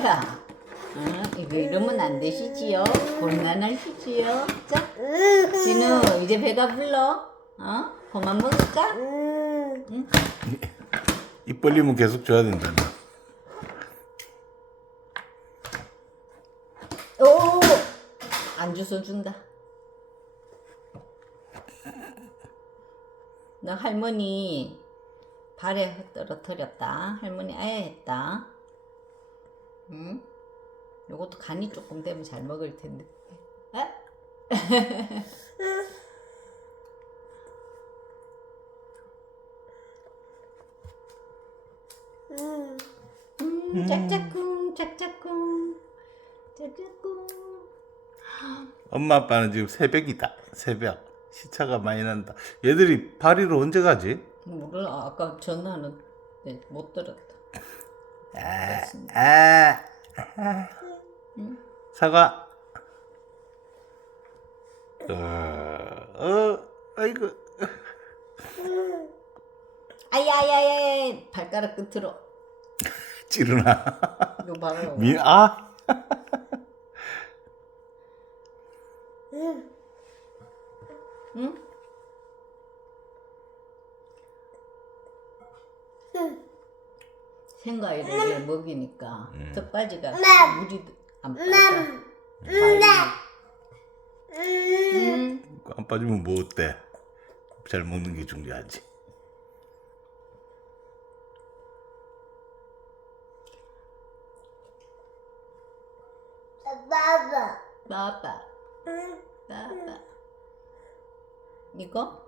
거야. 응? 이거 이러면 안 되시지요? 곤란하시지요? 자, 진우, 이제 배가 불러. 어? 그만 먹을까? 응? 입 벌리면 계속 줘야 된다. 오! 안 주워 준다. 너 할머니 발에 떨어뜨렸다. 할머니 아야 했다. 응? 요것도 간이 조금 되면 잘 먹을 텐데. 아? 음, 짝짝꿍, 짝짝꿍, 짝짝꿍. 엄마 아빠는 지금 새벽이다. 새벽. 시차가 많이 난다. 얘들이 파리로 언제 가지? 몰라, 아까 전화는 네, 못 들었다. 아, 아. 사과. 어, 어, 아이고. 아야야야, 발가락 끝으로. 찌르나. 이거 봐요. 미, 아. 응? 생과일을 먹이니까 턱받이가 물이 안 빠져. 음. 안 빠지면 뭐 어때? 잘 먹는 게 중요하지. 빠빠. 빠빠. 이거?